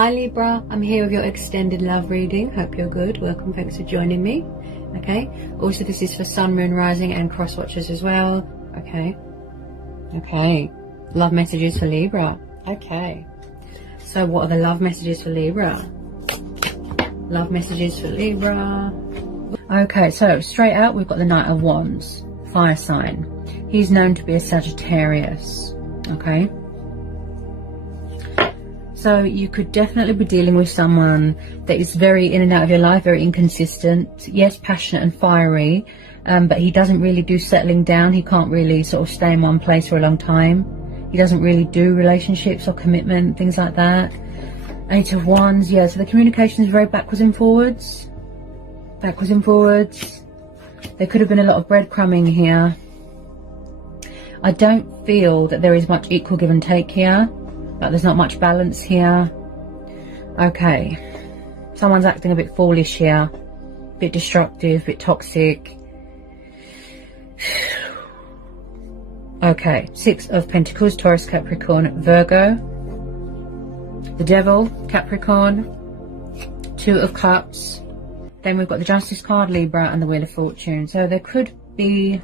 Hi Libra, I'm here with your extended love reading. Hope you're good. Welcome, thanks for joining me. Okay, also this is for Sun, Moon, Rising and cross watchers as well. Okay, love messages for Libra. Okay, so what are the love messages for Libra? Love messages for Libra. Okay, so straight out we've got the Knight of Wands, fire sign. He's known to be a Sagittarius. Okay, so you could definitely be dealing with someone that is very in and out of your life, very inconsistent. Yes, passionate and fiery, but he doesn't really do settling down. He can't really sort of stay in one place for a long time. He doesn't really do relationships or commitment, things like that. Eight of Wands, yeah, so the communication is very backwards and forwards. Backwards and forwards. There could have been a lot of breadcrumbing here. I don't feel that there is much equal give and take here. Like there's not much balance here. Okay, someone's acting a bit foolish here, a bit destructive, a bit toxic. Okay, Six of Pentacles, Taurus, Capricorn, Virgo. The Devil, Capricorn. Two of Cups. Then we've got the Justice card, Libra, and the Wheel of Fortune. So there could be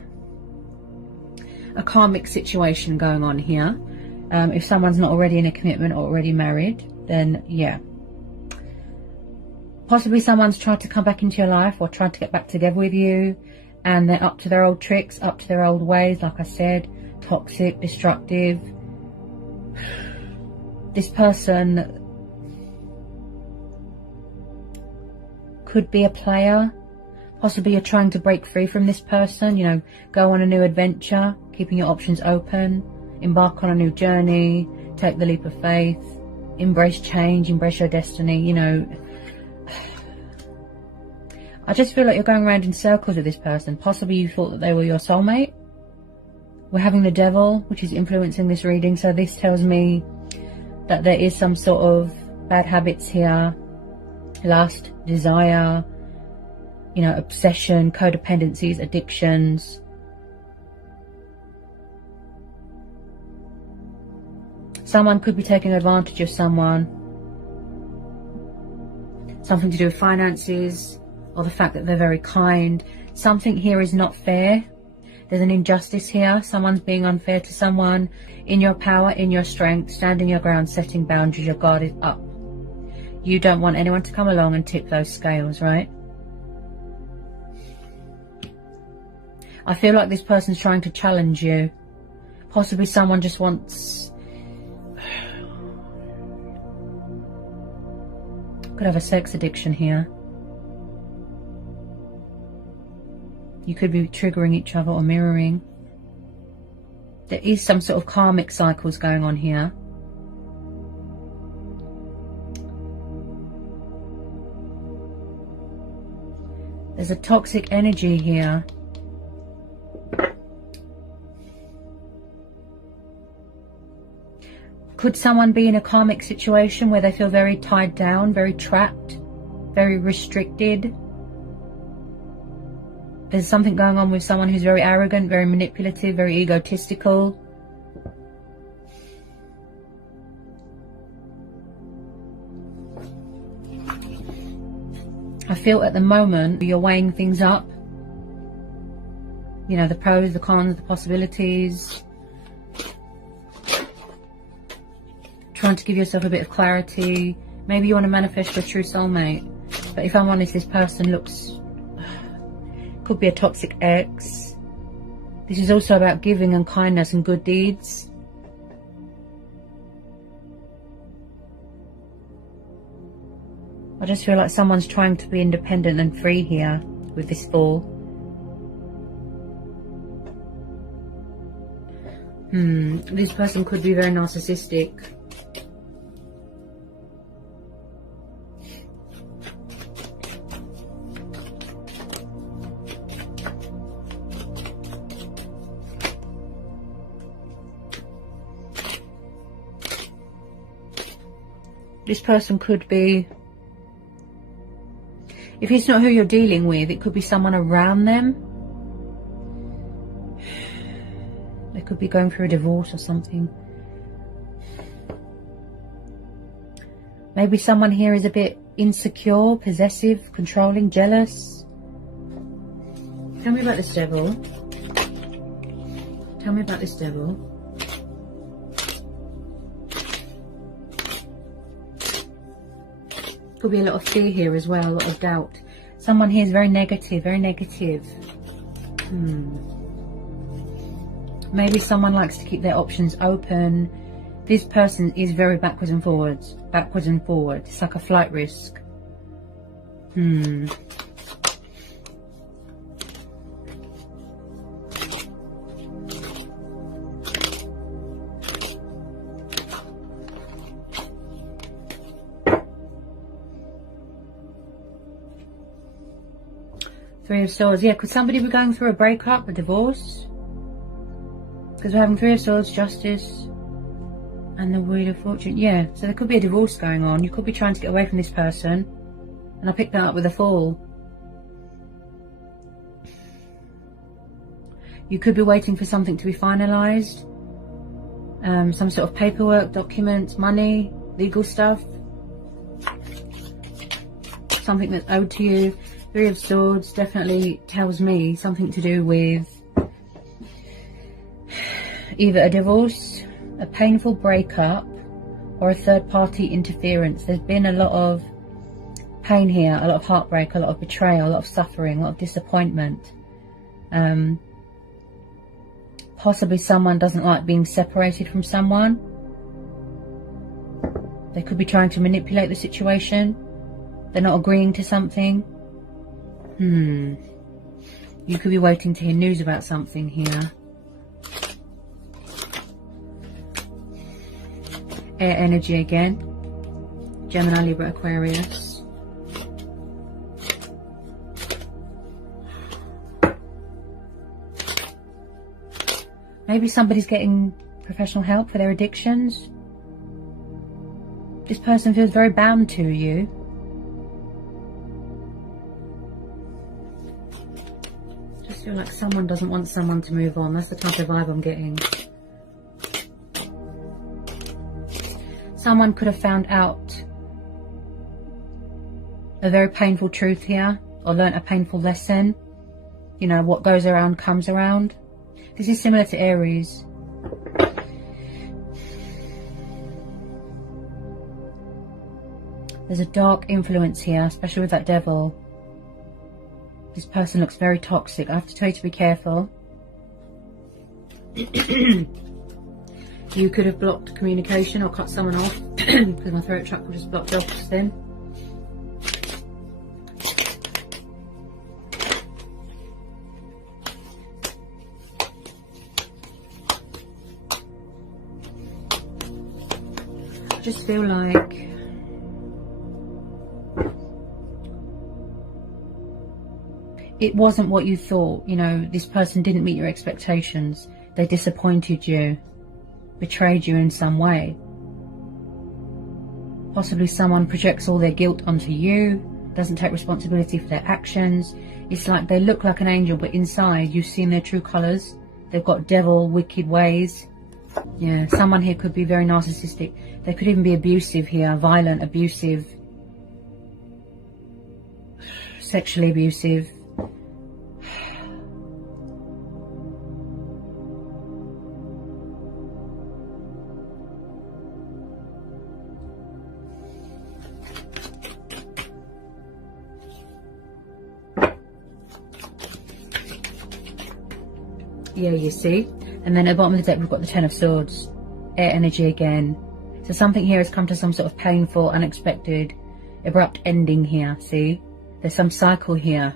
a karmic situation going on here. If someone's not already in a commitment or already married, then yeah. Possibly someone's tried to come back into your life or tried to get back together with you, and they're up to their old tricks, up to their old ways, like I said, toxic, destructive. This person could be a player. Possibly you're trying to break free from this person, you know, go on a new adventure, keeping your options open. Embark on a new journey, take the leap of faith, embrace change, embrace your destiny, you know. I just feel like you're going around in circles with this person. Possibly you thought that they were your soulmate. We're having the Devil, which is influencing this reading, so this tells me that there is some sort of bad habits here, lust, desire, you know, obsession, codependencies, addictions. Someone could be taking advantage of someone. Something to do with finances or the fact that they're very kind. Something here is not fair. There's an injustice here. Someone's being unfair to someone. In your power, in your strength, standing your ground, setting boundaries, your guard is up. You don't want anyone to come along and tip those scales, right? I feel like this person's trying to challenge you. Possibly someone just wants... Could have a sex addiction here. You could be triggering each other or mirroring. There is some sort of karmic cycles going on here. There's a toxic energy here. Could someone be in a karmic situation where they feel very tied down, very trapped, very restricted? There's something going on with someone who's very arrogant, very manipulative, very egotistical. I feel at the moment you're weighing things up. You know, the pros, the cons, the possibilities. Trying to give yourself a bit of clarity. Maybe you want to manifest your true soulmate. But if I'm honest, this person looks... could be a toxic ex. This is also about giving and kindness and good deeds. I just feel like someone's trying to be independent and free here with this Fool. This person could be very narcissistic. This person could be, if it's not who you're dealing with, it could be someone around them. They could be going through a divorce or something. Maybe someone here is a bit insecure, possessive, controlling, jealous. Tell me about this devil. Tell me about this devil. Could be a lot of fear here as well, a lot of doubt. Someone here is very negative, very negative. Maybe someone likes to keep their options open. This person is very backwards and forwards. Backwards and forwards. It's like a flight risk. Three of Swords. Yeah, could somebody be going through a breakup, a divorce? Because we're having Three of Swords, Justice, and the Wheel of Fortune. Yeah, so there could be a divorce going on. You could be trying to get away from this person. And I picked that up with a Fool. You could be waiting for something to be finalised. Some sort of paperwork, documents, money, legal stuff. Something that's owed to you. Three of Swords definitely tells me something to do with either a divorce, a painful breakup, or a third-party interference. There's been a lot of pain here, a lot of heartbreak, a lot of betrayal, a lot of suffering, a lot of disappointment. Possibly someone doesn't like being separated from someone. They could be trying to manipulate the situation. They're not agreeing to something. You could be waiting to hear news about something here. Air energy again. Gemini, Libra, Aquarius. Maybe somebody's getting professional help for their addictions. This person feels very bound to you. Just feel like someone doesn't want someone to move on. That's the type of vibe I'm getting. Someone could have found out a very painful truth here, or learnt a painful lesson. You know, what goes around comes around. This is similar to Aries. There's a dark influence here, especially with that devil. This person looks very toxic. I have to tell you to be careful. You could have blocked communication or cut someone off, because my throat chakra just blocked off just then. I just feel like it wasn't what you thought. You know, this person didn't meet your expectations. They disappointed you, betrayed you in some way. Possibly someone projects all their guilt onto you, doesn't take responsibility for their actions. It's like they look like an angel, but inside you've seen their true colours. They've got devil, wicked ways. Yeah, someone here could be very narcissistic. They could even be abusive here, violent, abusive, sexually abusive. Yeah, you see. And then at the bottom of the deck we've got the Ten of Swords. Air energy again. So something here has come to some sort of painful, unexpected, abrupt ending here, see? There's some cycle here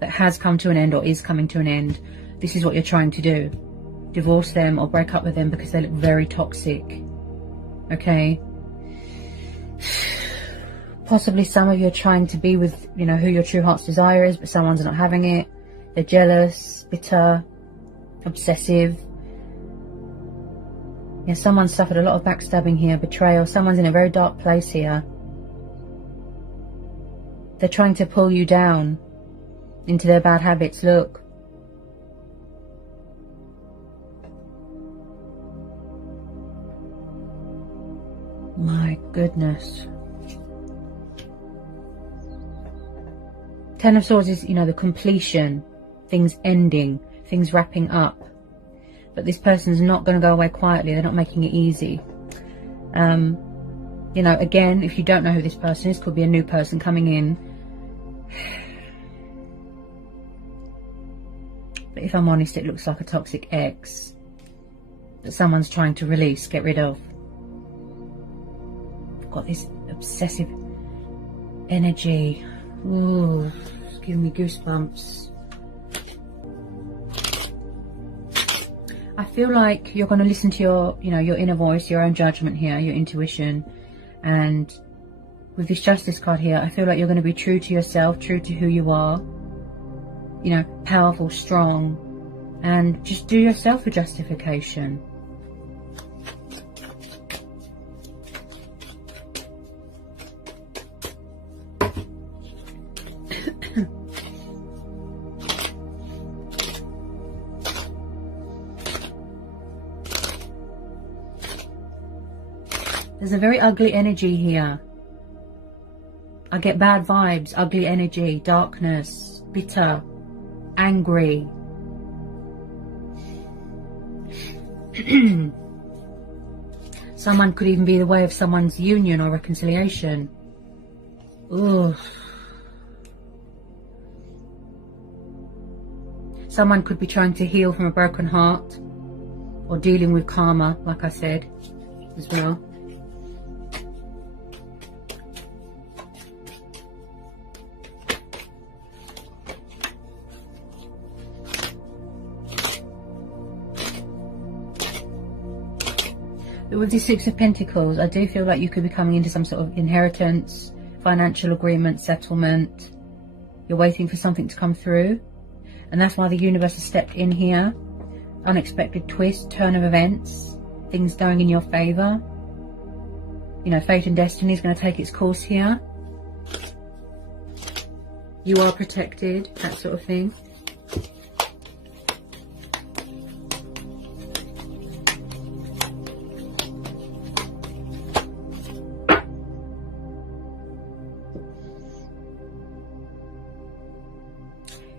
that has come to an end or is coming to an end. This is what you're trying to do. Divorce them or break up with them because they look very toxic. Okay? Possibly some of you are trying to be with, you know, who your true heart's desire is, but someone's not having it. They're jealous, bitter, obsessive. Yeah, someone's suffered a lot of backstabbing here, betrayal. Someone's in a very dark place here. They're trying to pull you down into their bad habits. Look. My goodness. Ten of Swords is, you know, the completion, things ending, things wrapping up. But this person's not going to go away quietly. They're not making it easy. You know, again, if you don't know who this person is, could be a new person coming in. But if I'm honest, it looks like a toxic ex that someone's trying to release, get rid of. I've got this obsessive energy. Ooh, it's giving me goosebumps. I feel like you're going to listen to your, you know, your inner voice, your own judgment here, your intuition. And with this Justice card here, I feel like you're going to be true to yourself, true to who you are. You know, powerful, strong, and just do yourself a justification. There's a very ugly energy here. I get bad vibes, ugly energy, darkness, bitter, angry. Someone could even be the way of someone's union or reconciliation. Ugh. Someone could be trying to heal from a broken heart, or dealing with karma, like I said, as well. But with the Six of Pentacles, I do feel like you could be coming into some sort of inheritance, financial agreement, settlement. You're waiting for something to come through. And that's why the universe has stepped in here. Unexpected twist, turn of events, things going in your favour. You know, fate and destiny is going to take its course here. You are protected, that sort of thing.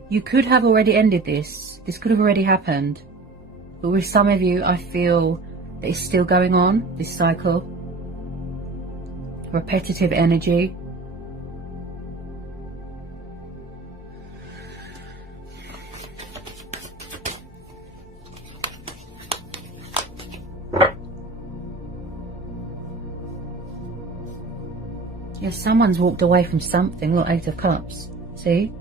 You could have already ended this. This could have already happened. But with some of you, I feel that it's still going on, this cycle. Repetitive energy. Yes, someone's walked away from something. Look, Eight of Cups. See?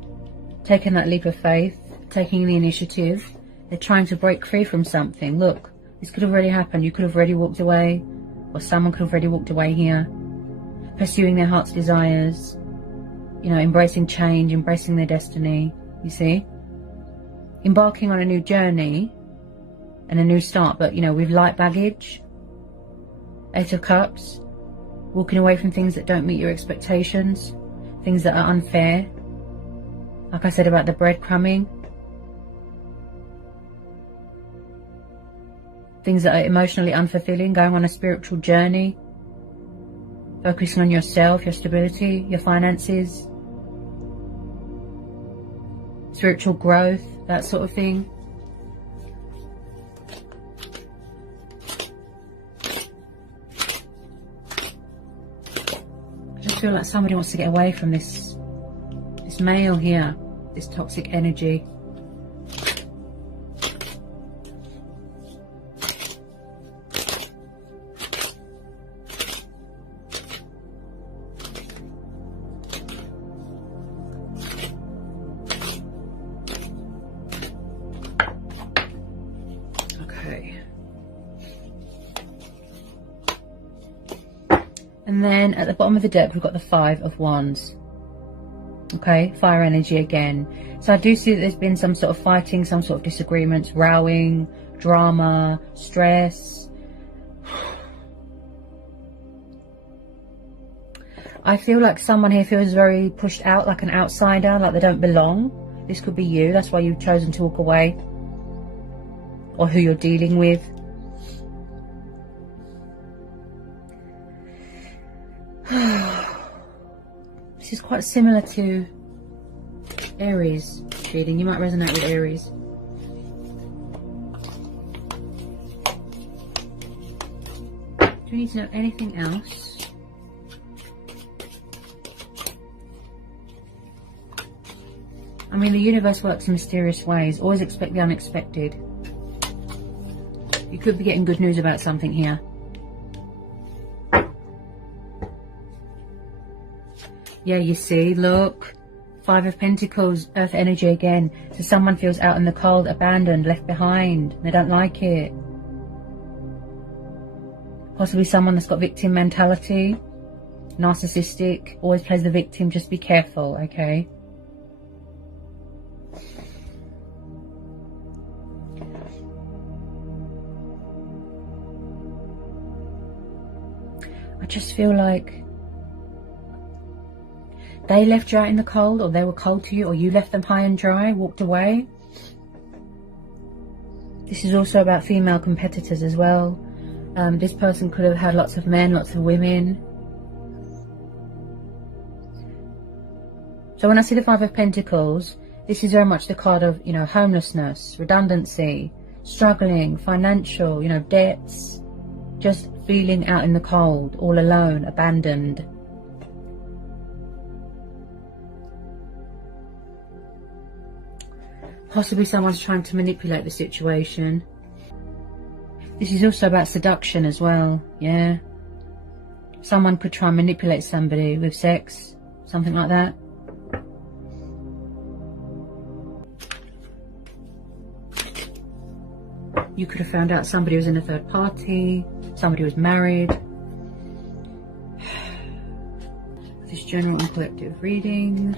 Taking that leap of faith, taking the initiative. They're trying to break free from something. Look, this could have already happened. You could have already walked away, or someone could have already walked away here. Pursuing their heart's desires, you know, embracing change, embracing their destiny, you see. Embarking on a new journey and a new start, but, you know, with light baggage. Eight of Cups, walking away from things that don't meet your expectations, things that are unfair. Like I said about the breadcrumbing. Things that are emotionally unfulfilling, going on a spiritual journey. Focusing on yourself, your stability, your finances. Spiritual growth, that sort of thing. I just feel like somebody wants to get away from this male here, this toxic energy. Okay. And then at the bottom of the deck, we've got the Five of Wands. Okay, fire energy again. So I do see that there's been some sort of fighting, some sort of disagreements, rowing, drama, stress. I feel like someone here feels very pushed out, like an outsider, like they don't belong. This could be you. That's why you've chosen to walk away. Or who you're dealing with. This is quite similar to Aries reading. You might resonate with Aries. Do you need to know anything else? I mean, the universe works in mysterious ways. Always expect the unexpected. You could be getting good news about something here. Yeah, you see, look. 5 of Pentacles, Earth energy again. So someone feels out in the cold, abandoned, left behind. They don't like it. Possibly someone that's got victim mentality. Narcissistic. Always plays the victim. Just be careful, okay? I just feel like they left you out in the cold, or they were cold to you, or you left them high and dry, walked away. This is also about female competitors as well. This person could have had lots of men, lots of women. So when I see the 5 of Pentacles, this is very much the card of, you know, homelessness, redundancy, struggling, financial, you know, debts, just feeling out in the cold, all alone, abandoned. Possibly someone's trying to manipulate the situation. This is also about seduction as well, yeah. Someone could try and manipulate somebody with sex, something like that. You could have found out somebody was in a third party, somebody was married. This general and collective reading.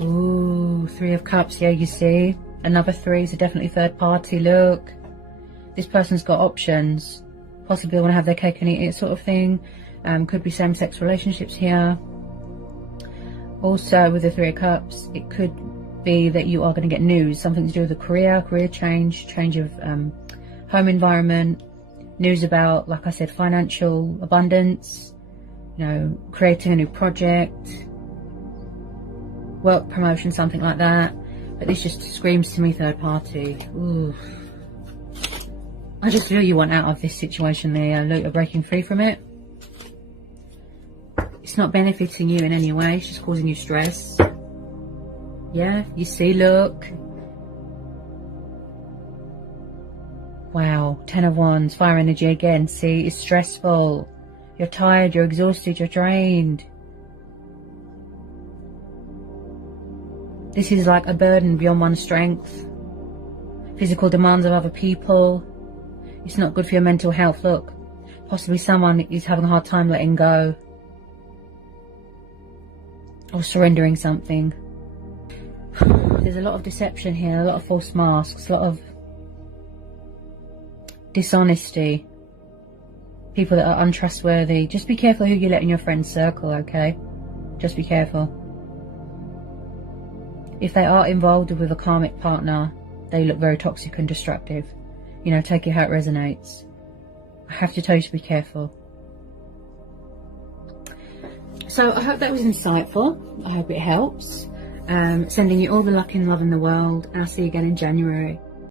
Ooh, 3 of Cups, yeah, you see. Another 3 is definitely third party, look. This person's got options. Possibly want to have their cake and eat it sort of thing. Could be same-sex relationships here. Also, with the 3 of Cups, it could be that you are going to get news. Something to do with a career change, change of home environment. News about, like I said, financial abundance. You know, creating a new project. Work promotion, something like that. But this just screams to me third party. Ooh. I just feel you want out of this situation there. Look, you're breaking free from it. It's not benefiting you in any way. It's just causing you stress. Yeah, you see, look. Wow, 10 of Wands, fire energy again. See, it's stressful. You're tired, you're exhausted, you're drained. This is like a burden beyond one's strength. Physical demands of other people. It's not good for your mental health. Look, possibly someone is having a hard time letting go. Or surrendering something. There's a lot of deception here, a lot of false masks, a lot of dishonesty. People that are untrustworthy. Just be careful who you let in your friend's circle, okay? Just be careful. If they are involved with a karmic partner, they look very toxic and destructive. You know, take it how it resonates. I have to tell you to be careful. So I hope that was insightful. I hope it helps. Sending you all the luck and love in the world. And I'll see you again in January.